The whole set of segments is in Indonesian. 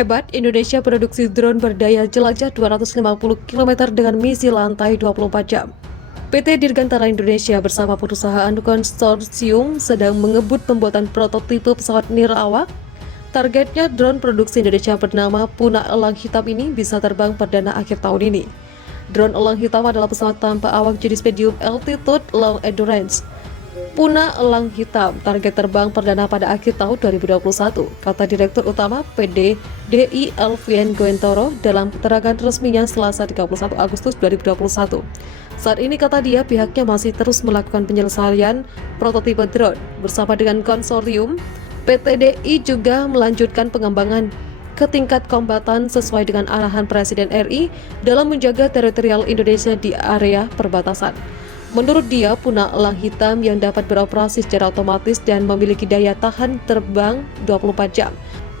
Hebat, Indonesia produksi drone berdaya jelajah 250 km dengan misi lantai 24 jam. PT Dirgantara Indonesia bersama perusahaan konsorsium sedang mengebut pembuatan prototipe pesawat nirawak. Targetnya drone produksi Indonesia bernama Puna Elang Hitam ini bisa terbang perdana akhir tahun ini. Drone Elang Hitam adalah pesawat tanpa awak jenis medium altitude long endurance. Puna Elang Hitam target terbang perdana pada akhir tahun 2021, kata Direktur Utama PD DI Alfian Goentoro dalam keterangan resminya Selasa 31 Agustus 2021. Saat ini, kata dia, pihaknya masih terus melakukan penyelesaian prototipe drone. Bersama dengan konsorsium, PT DI juga melanjutkan pengembangan ke tingkat kombatan sesuai dengan arahan Presiden RI dalam menjaga teritorial Indonesia di area perbatasan. Menurut dia, Puna Elang Hitam yang dapat beroperasi secara otomatis dan memiliki daya tahan terbang 24 jam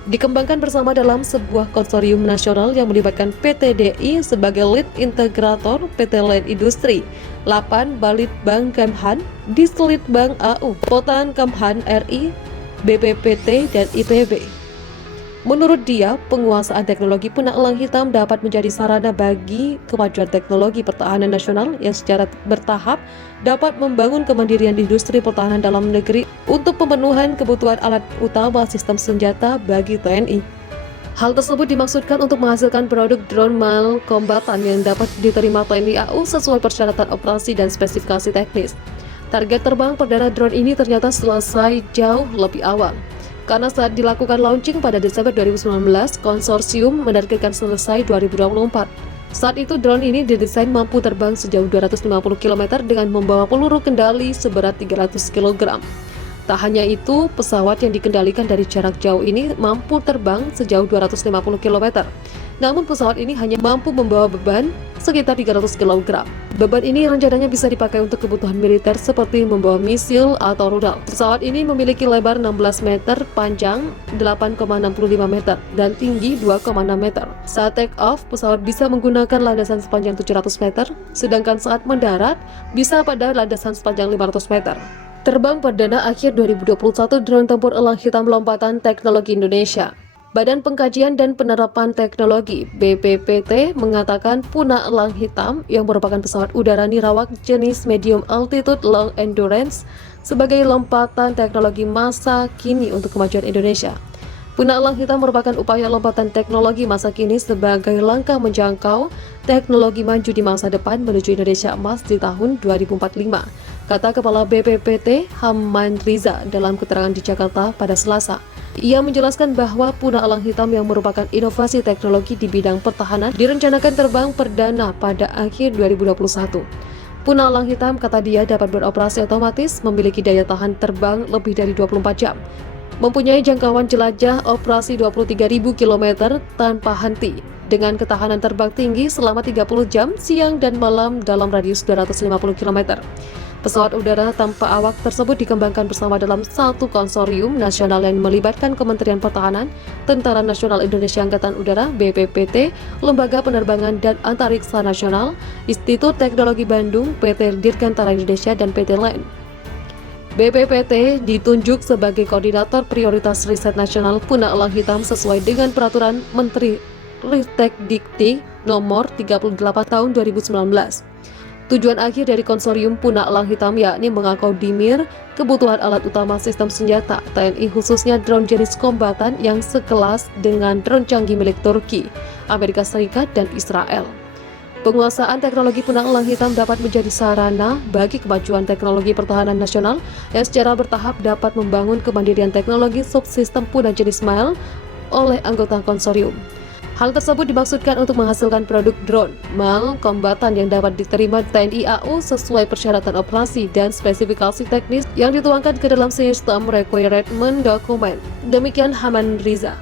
dikembangkan bersama dalam sebuah konsorsium nasional yang melibatkan PT DI sebagai lead integrator, PT Lain Industri, 8 Balitbang Kemhan, Dislitbang AU, Potan Kemhan RI, BPPT, dan IPB. Menurut dia, penguasaan teknologi Puna Elang Hitam dapat menjadi sarana bagi kemajuan teknologi pertahanan nasional yang secara bertahap dapat membangun kemandirian industri pertahanan dalam negeri untuk pemenuhan kebutuhan alat utama sistem senjata bagi TNI. Hal tersebut dimaksudkan untuk menghasilkan produk drone mal kombatan yang dapat diterima TNI AU sesuai persyaratan operasi dan spesifikasi teknis. Target terbang perdana drone ini ternyata selesai jauh lebih awal. Karena saat dilakukan launching pada Desember 2019, konsorsium menargetkan selesai 2024. Saat itu drone ini didesain mampu terbang sejauh 250 km dengan membawa peluru kendali seberat 300 kg. Tak hanya itu, pesawat yang dikendalikan dari jarak jauh ini mampu terbang sejauh 250 km. Namun pesawat ini hanya mampu membawa beban sekitar 300 kg. Beban ini rencananya bisa dipakai untuk kebutuhan militer seperti membawa misil atau rudal. Pesawat ini memiliki lebar 16 meter, panjang 8,65 meter, dan tinggi 2,6 meter. Saat take off, pesawat bisa menggunakan landasan sepanjang 700 meter, sedangkan saat mendarat bisa pada landasan sepanjang 500 meter. Terbang perdana akhir 2021 drone tempur Elang Hitam lompatan teknologi Indonesia. Badan Pengkajian dan Penerapan Teknologi (BPPT) mengatakan Puna Elang Hitam yang merupakan pesawat udara nirawak jenis medium altitude long endurance sebagai lompatan teknologi masa kini untuk kemajuan Indonesia. Puna Elang Hitam merupakan upaya lompatan teknologi masa kini sebagai langkah menjangkau teknologi maju di masa depan menuju Indonesia emas di tahun 2045, kata Kepala BPPT Hamman Riza dalam keterangan di Jakarta pada Selasa. Ia menjelaskan bahwa Puna Elang Hitam yang merupakan inovasi teknologi di bidang pertahanan direncanakan terbang perdana pada akhir 2021. Puna Elang Hitam, kata dia, dapat beroperasi otomatis, memiliki daya tahan terbang lebih dari 24 jam, mempunyai jangkauan jelajah operasi 23.000 km tanpa henti, dengan ketahanan terbang tinggi selama 30 jam siang dan malam dalam radius 250 km. Pesawat udara tanpa awak tersebut dikembangkan bersama dalam satu konsorsium nasional yang melibatkan Kementerian Pertahanan, Tentara Nasional Indonesia Angkatan Udara (BPPT), Lembaga Penerbangan dan Antariksa Nasional, Institut Teknologi Bandung, PT Dirgantara Indonesia, dan PT Lain. BPPT ditunjuk sebagai koordinator prioritas riset nasional Puna Elang Hitam sesuai dengan Peraturan Menteri Ristek Dikti Nomor 38 Tahun 2019. Tujuan akhir dari konsorsium Puna Elang Hitam yakni mengakomodir kebutuhan alat utama sistem senjata TNI, khususnya drone jenis kombatan yang sekelas dengan drone canggih milik Turki, Amerika Serikat, dan Israel. Penguasaan teknologi Puna Elang Hitam dapat menjadi sarana bagi kemajuan teknologi pertahanan nasional yang secara bertahap dapat membangun kemandirian teknologi subsistem Puna jenis MAL oleh anggota konsorsium. Hal tersebut dimaksudkan untuk menghasilkan produk drone mal kombatan yang dapat diterima TNI AU sesuai persyaratan operasi dan spesifikasi teknis yang dituangkan ke dalam sistem requirement document. Demikian Hamman Riza.